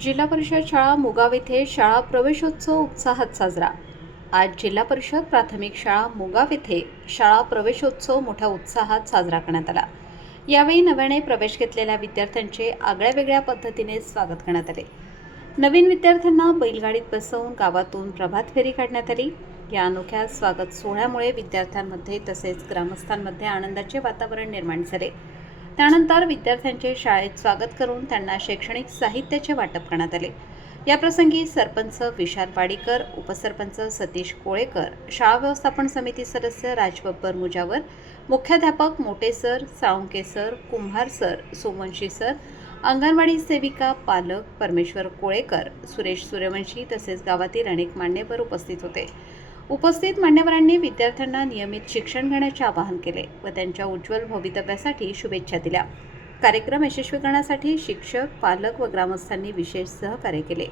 जिल्हा परिषद शाळा मुगाव येथे शाळा प्रवेशोत्सव उत्साहात साजरा। आज जिल्हा परिषद प्राथमिक शाळा मुगाव येथे शाळा प्रवेशोत्सव मोठ्या उत्साहात साजरा करण्यात आला। यावेळी नव्याने प्रवेश घेतलेल्या विद्यार्थ्यांचे आगळ्यावेगळ्या पद्धतीने स्वागत करण्यात आले। नवीन विद्यार्थ्यांना बैलगाडीत बसवून गावातून प्रभात फेरी काढण्यात आली। या अनोख्या स्वागत सोहळ्यामुळे विद्यार्थ्यांमध्ये तसेच ग्रामस्थांमध्ये आनंदाचे वातावरण निर्माण झाले। त्यानंतर विद्यार्थ्यांचे शाळेत स्वागत करून त्यांना शैक्षणिक साहित्याचे वाटप करण्यात आले। याप्रसंगी सरपंच विशाल पाडीकर, उपसरपंच सतीश कोळेकर, शाळा व्यवस्थापन समिती सदस्य राजबब्बर मुजावर, मुख्याध्यापक मोटे सर, साळुंके सर, कुंभार सर, सोमवंशी सर, अंगणवाडी सेविका, पालक, परमेश्वर कोळेकर, सुरेश सूर्यवंशी तसेच गावातील अनेक मान्यवर उपस्थित होते। उपस्थित मान्यवरांनी विद्यार्थ्यांना नियमित शिक्षण घेण्याचे आवाहन केले व त्यांच्या उज्ज्वल भवितव्यासाठी शुभेच्छा दिल्या। कार्यक्रम यशस्वी करण्यासाठी शिक्षक, पालक व ग्रामस्थांनी विशेष सहकार्य केले।